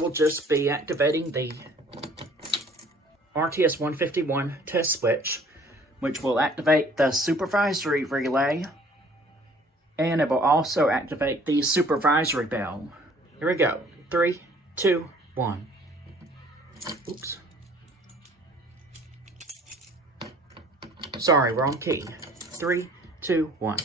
will just be activating the RTS-151 test switch, which will activate the supervisory relay, and it will also activate the supervisory bell. Here we go. 3, 2, 1. Oops. Sorry, wrong key. 3, 2, 1.